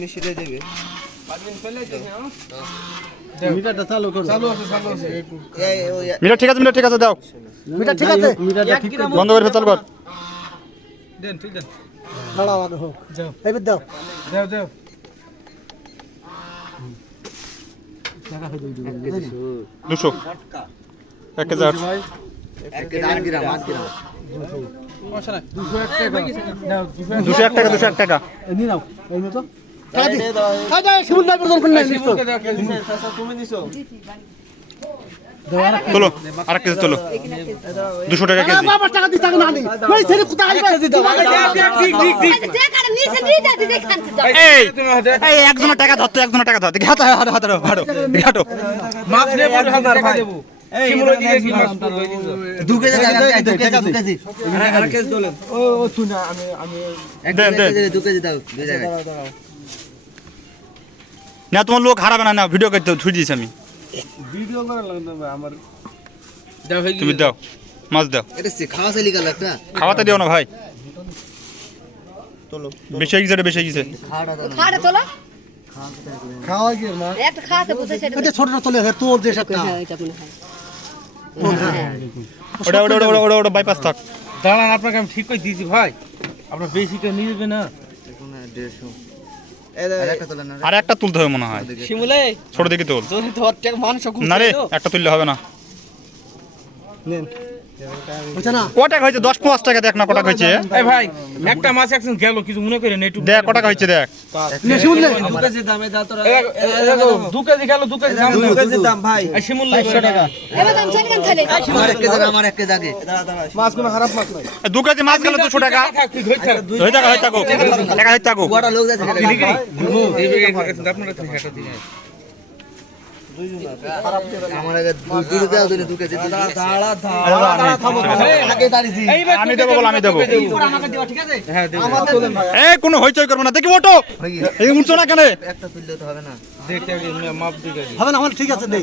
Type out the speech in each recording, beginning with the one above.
মিশিয়ে দেবে মিটারটা চালু করো। মিটার ঠিক আছে দাও। মিটার ঠিক আছে, মিটারটা ঠিক করে বন্ধ করে চালু কর। দেন ঠিক দেন দাঁড়াও আগে হোক। যাও এইবার দাও। দাও দাও টাকা হয়ে যাবে। 200 1 কেজি 8 সমস্যা নাই 201 টাকা এই নিয়ে নাও, এই নিয়ে তো। টাকা দি। এই দে, শিমুল নাই পর্যন্ত নাই নিস তো। তুমি দিছো তোলো আর কেজি তোলো 200 টাকা কেজি। বাবা টাকা দিতে না নি। ওই ছেলে কোথায় আসবে? এই এই একজনের টাকা ধরতো, একজনের টাকা ধরতো। হাঁটো হাঁটো হাঁটো হাঁটো হাঁটো। মাছ নেব টাকা দেব শিমুলের দিকে কি মাছ পড়বে 2 কেজি আর কেজি দোলেন ও তুই না, আমি দেন দেন 2 কেজি দাও দুই জায়গায় না, তোমার লোক হারাবে না। না ভিডিও করতে ছুটি দিয়েছি আমি। ভিডিও করা লাগবে না আমার। দাও হয়ে তুমি দাও, মাছ দাও। এটা সে খাওয়া চালি গেল একটা খাওয়াতে দিও না ভাই, তোলো বেশি হয়ে গেছে, বেশি হয়ে গেছে। খাওয়াটা দাও খাড়া তোলা খাওয়া কি মা? একটা খাওয়াতে বসে সেটা এটা ছোটটা চলে আসে তোর যে সাথে। হ্যাঁ এটা মনে হয় ওটা ওটা ওটা ওটা ওটা বাইপাস থাক। দাঁড়ান আপনাকে আমি ঠিক করে দিয়েছি ভাই আপনার বেশি করে নিয়ে যাবে না এখন 150 আর একটা তোলেন না আর একটা তুলতে হবে মনে হয়। শিমুলে ছোট দিকে তোল। তোর ধর টাকা মাংস খুব না রে, একটা তুললে হবে না। নেন। বুঝছ না? কত টাকা হয়েছে? 10-5 টাকা দেখ না, কত টাকা হয়েছে। এই ভাই একটা মাছ একজন গেল কিছু মনে করে না একটু দেখ কত টাকা হয়েছে দেখ। নে শিমুল নে। 2 কেজি দামে দাও তোরা 2 কেজি গেল 2 কেজি দাম 2 কেজি দাম ভাই এই শিমুল লাগবে টাকা এবার দাম চাই কেন চলে আমার 1 কেজি আগে মাছ কোনো খারাপ মাছ নাই। 2 কেজি মাছ গেল 200 টাকা। থাক তুই ধরে থাক হয়ে থাকো, হয়ে থাকো টাকা, হয়ে থাকো। বড় লোক যাচ্ছে আপনারা হেটা দিয়ে আমার আগে 2 দাও দিলে 2 কেজি আগে দাঁড়িয়েছি আমি দেবো বল, আমি দেবো। আমাকে দিও ঠিক আছে হ্যাঁ দেব আমার তোলেন ভাই। এই কোনো হইচই করবে না, দেখি ওটো। এই উঠছো না কেন? একটা তুললে তো হবে না দেখতে আগে মাপ দিয়ে গেছি হবে না, আমার ঠিক আছে দে।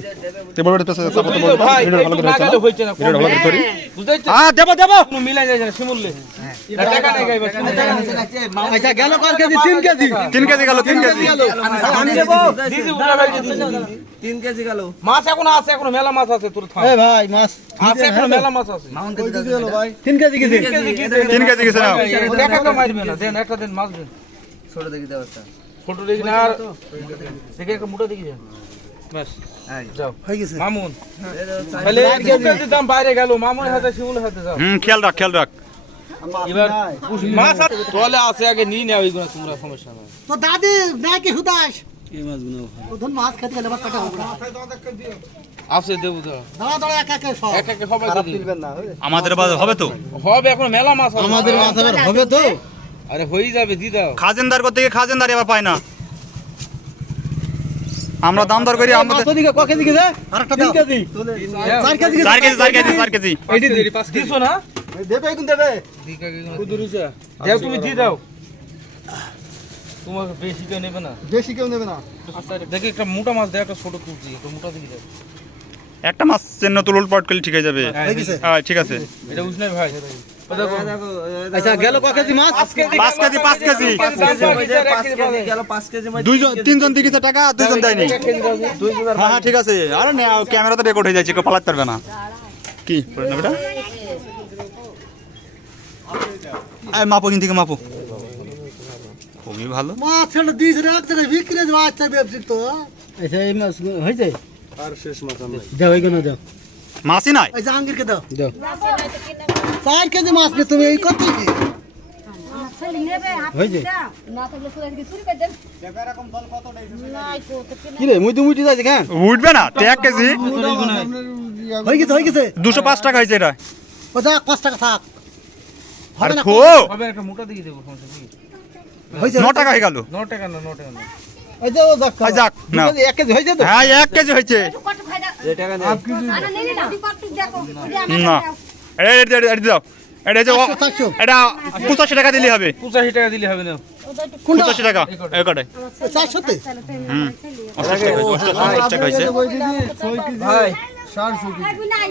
তে বড় বড় পেছে সাপোর্ট বল। ভাই ভিডিও ভালো করে না চালাও, গেলে হইছে না ভিডিও ভালো করে করি। বুঝাইছো হ্যাঁ দেবো দেবো। কোনো মিলাই যায় না শিমুললে টাকা নাই গাইবা আচ্ছা গেল কর কেজি 3 কেজি। 3 কেজি গেল, 3 কেজি। আমি দেব। দিদি উঠা ভাই দিদি 3 কেজি গেল মাছ এখনো আছে এখনো মেলা মাছ আছে তোর থাক এই ভাই মাছ আছে এখনো মেলা মাছ আছে মাউন্ট কই কেজি কেজি হলো ভাই? 3 কেজি কেজি। 3 কেজি গেছে না। দেখা তো মারবে না দেন একটা দিন মাছ দেন ছোট দেখি দাও একটা ছোট দেখি না আর দেখে একটা মোটা দেখি যান বাস এই যাও হয়ে গেছে। মামুন তাহলে 2 কেজি দাম বাইরে গেল মামুনের হাতে শিমুলের হাতে যাও খেয়াল রাখ, খেয়াল রাখ। এবার মাছ আর তোলে আছে আগে নিয়ে নাও এইগুলো তোমরা সমস্যা নাই তো দাদি নাকি হুদাস এই মাছ গুলো ওধন মাছ খেতে গেলে বাস কাটা হবে না। আছে দেবো দাও দাঁড়া দাঁড়া একা একা সব এক এক সবাই দিবেন না। আমাদের বাজার হবে তো। হবে এখন মেলা মাছ আছে আমাদের মাছ আবার হবে তো। আরে হয়ে যাবে দি দাও খাজেনদার করতে গিয়ে খাজেনদার এবার পায় না। আমরা দাম দর করি আমাদের। মাছ ওদিকে ক কেজি গেছে? আরেকটা দাও। 3 কেজি। 4 কেজি গেছে। 4 কেজি 4 কেজি 4 কেজি। এইটি দেরি 5 দিছো না দেবে এখন দেবে। দিকা কি কুদুরিছা দাও তুমি দি দাও তোমার বেশি কেউ নেবে না বেশি কেউ নেবে না। দেখি একটা মোটা মাছ দেয় একটা ছোট তুলছি একটা মোটা দিকে দাও একটা মাছ চেন্ন তুল উলপাট করলে ঠিক হয়ে যাবে। হয়ে গেছে। হ্যাঁ ঠিক আছে। এটা উঠনাই ভাই ও দেখো আচ্ছা গেল ক কেজি মাছ? 5 কেজি 5 কেজি। 5 কেজি গেল 5 কেজি দুইজন তিনজন দিকেছে টাকা, দুইজন দেয়নি। হ্যাঁ হ্যাঁ ঠিক আছে। আরে না ক্যামেরাতে রেকর্ড হয়ে যাচ্ছে, কেউ পালাতে পারবে না। কি করে না বেটা? এই মাপো কিন থেকে মাপো। খুবই ভালো। মাছ ছেড়ে দিস রাখ রে বিক্রি যে আচ্ছা ব্যবসা তো। আচ্ছা এই মাছ হইছে? আর শেষ মাছ আমরা। দাও এইগুলো দাও। মাছই নাই। এই জাহাঙ্গীরকে দাও। দাও। 4 কেজি মাছ নে তুমি এই কত কি? ছেলে নেবে হাত হয়েছে? দাও না থাকলে চলে গিয়ে চুরি করে দেন এরকম দল কত নাই কি রে মুইতে মুইতে যাচ্ছে কেন? উঠবে না তো 1 কেজি। হয়ে গেছে হয়ে গেছে। 205 টাকা হয়েছে এটা। ও যা 5 টাকা থাক। আর হবে না। খো হবে একটা মোটা দিকে দেবো সমস্যা কি হইছে। 9 টাকা হয়ে গেল। 9 টাকা না 9 টাকা না এই যে ও যাক। এই যাক, নাও। 1 কেজি হইছে তো? হ্যাঁ 1 কেজি হয়েছে। কত ফায়দা যে টাকা নেই আরে নেই না কত দেখো ওটা আমার না দাও এটা দাও। এটা যে 400 এটা 85 টাকা দিলে হবে। 85 টাকা দিলে হবে না কোনটা? 85 টাকা এই কটাই। 400 তে? 88 টাকা হয়েছে। ভাই 400 এই নাই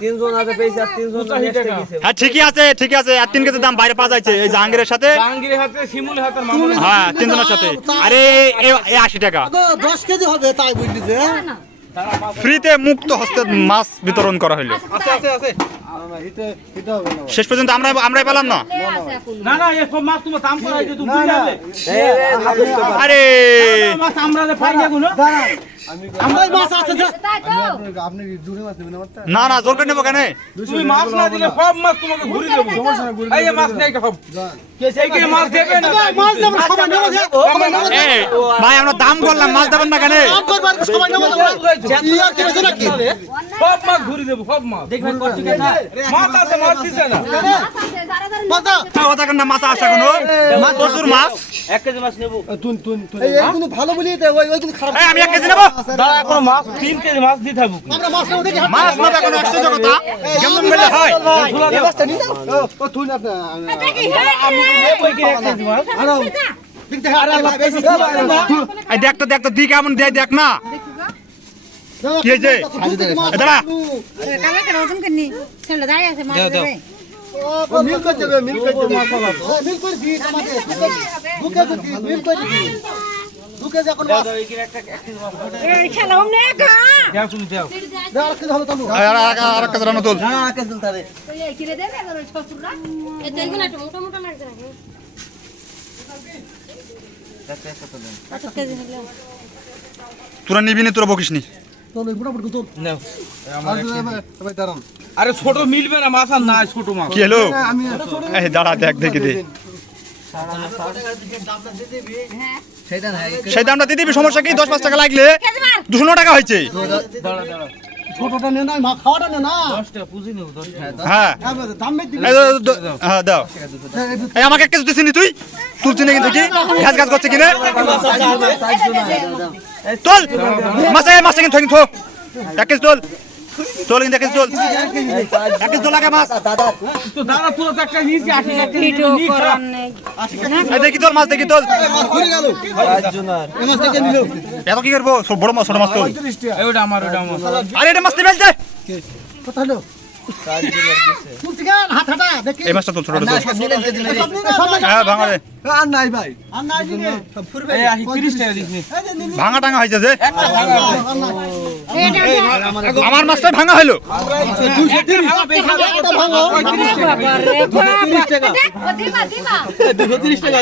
তিনজন আছে পেয়েছে আর তিনজন হ্যাঁ ঠিকই আছে আর 3 কেজির দাম বাইরে পাওয়া যাচ্ছে এই জাহাঙ্গীরের সাথে জাহাঙ্গীরের হাতে শিমুলের হাতে মামুনের হ্যাঁ তিনজনের সাথে আরে এই 80 টাকা 10 কেজি হবে তাই বুঝলি যে না ফ্রিতে মুক্ত হস্তে মাছ বিতরণ করা হলো আছে শেষ পর্যন্ত আমরাই পেলাম না লে আছে এখন না না এই সব মাছ তোমার দাম করা হয়েছে তুমি বুঝালে আরে মাছ আমরা যে পাই না গুলো আমার মাছ আছে যে তাই তো না না জোর করে নেবো কেন তুমি মাছ না দিলে সব মাছ তোমাকে ঘুরি দেব এই যে মাছ নেই সব কে মাছ দেবে না মাছ দেব সবাই নেব যে এই, ভাই আমরা দাম করলাম মাছ দেবেন না কেন কাম করবার সবাই নেব ইয়ার কি হচ্ছে নাকি সব মাছ ঘুরি দেব সব মাছ দেখবেন করছি কেন মাছ আছে মাছ দিছে না মাথা কথা কেন মাছ আসা কোনো প্রচুর মাছ এই কিন্তু ভালো বলি দে ওই কিন্তু খারাপ এই, আমি 1 কেজি নেবো দাঁড়া এখন মাছ 3 কেজি মাছ দিতে হবে আমরা মাছ নেব দেখি মাছ নেবে কোনো আশ্চর্য কথা কেমন মিলে হয় এই মাছটা নি দাও ও তুই না দেখি আমি ওই কি 1 কেজি মাছ ঠিক দেখ আরে বেশি এই দেখ তো দি কেমন দেখ না কি হয়েছে দাঁড়া কামে কেন ওজন করনি ছেলে দাঁড়িয়ে আছে মাছ দেবে মিল করে দেবে মিল করে দি তোমাকে দুকে দি মিল করে দি দুকে যখন মাছ এই খেলাম নে গা দাও তুমি দাও দাও কি হলো তালু আর এক কাজ নতুন এই কিরে দেবে আর শ্বশুররা এই তো এগুলো একটু মোটা লাগছে নাকি কত কেজি নিলে তোরা নিবি নি তোরা বকিস নি চলো মোটামুটি তো নাও ভাই দাঁড়ান আরে ছোট মিলবে না মাছ আর নাই ছোট মাছ কি হলো আমি এই দাঁড়া দেখি দে হ্যাঁ সেই দামটা দিয়ে দিবি সমস্যা কি 10-5 টাকা লাগলে কেজি মার 200 টাকা হয়েছে দাঁড়া ছোটটা নে না মা খাওয়াটা নে না 10 টাকা পুঁজি নেব 10 টাকা হ্যাঁ দাম বেশি দিবি এই হ্যাঁ দাও এই আমাকে 1 কেজি দিছিস নি তুই তুলছিস নাকি দেখি ঘাস করছে কিনে তোল মাছে কিন্তু থো 1 কেজি তোল কিন্তু 1 কেজি তোল 1 কেজি তোল আগে মাছ তো দাঁড়া পুরো তো একটা নিয়েছি 80 টাকা ভিডিও করার নেই এই দেখি তোল মাছ দেখি তোল ঘুরে গেল এই মাছ থেকে নিল এত কি করবো বড় মাছ ছোট মাছ তোল ওটা আমার আরে এটা মাছ নিবে যা কথা হলো তুলছি কেন হাত হাঁটা দেখি এই মাছটা তোল ছোট তোল সব হ্যাঁ ভাঙা রে আর নাই ভাই আর নাই দিলে এই 30 টাকা দিছি ভাঙা টাঙা হয়েছে যে একটা ভাঙা আর নাই আমার মাছটাই ভাঙা হলো 230 টাকা ভাঙো 30 টাকা দিবা দিবা 230 টাকা